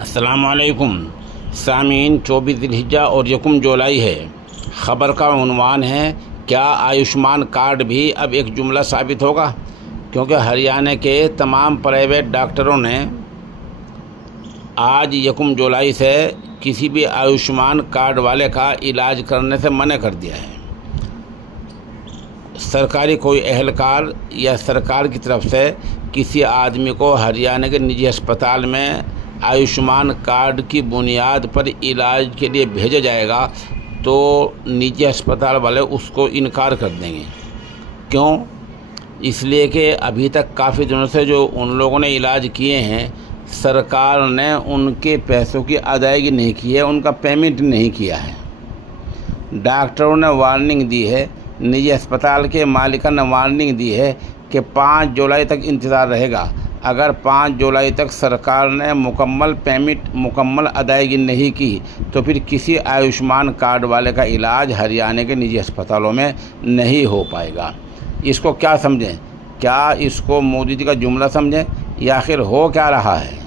अस्सलामुअलैकुम सामीन, 24 ज़िलहिज्जा और यकुम जुलाई है। ख़बर का उन्वान है, क्या आयुष्मान कार्ड भी अब एक जुमला साबित होगा? क्योंकि हरियाणा के तमाम प्राइवेट डॉक्टरों ने आज यकुम जुलाई से किसी भी आयुष्मान कार्ड वाले का इलाज करने से मना कर दिया है। सरकारी कोई अहलकार या सरकार की तरफ से किसी आदमी को हरियाणा के निजी अस्पताल में आयुष्मान कार्ड की बुनियाद पर इलाज के लिए भेजा जाएगा तो निजी अस्पताल वाले उसको इनकार कर देंगे। क्यों? इसलिए कि अभी तक काफ़ी दिनों से जो उन लोगों ने इलाज किए हैं, सरकार ने उनके पैसों की अदायगी नहीं की है, उनका पेमेंट नहीं किया है। डॉक्टरों ने वार्निंग दी है, निजी अस्पताल के मालिकान ने वार्निंग दी है कि 5 जुलाई तक इंतज़ार रहेगा। अगर 5 जुलाई तक सरकार ने मुकम्मल अदायगी नहीं की तो फिर किसी आयुष्मान कार्ड वाले का इलाज हरियाणा के निजी अस्पतालों में नहीं हो पाएगा। इसको क्या समझें? क्या इसको मोदी जी का जुमला समझें या आखिर हो क्या रहा है?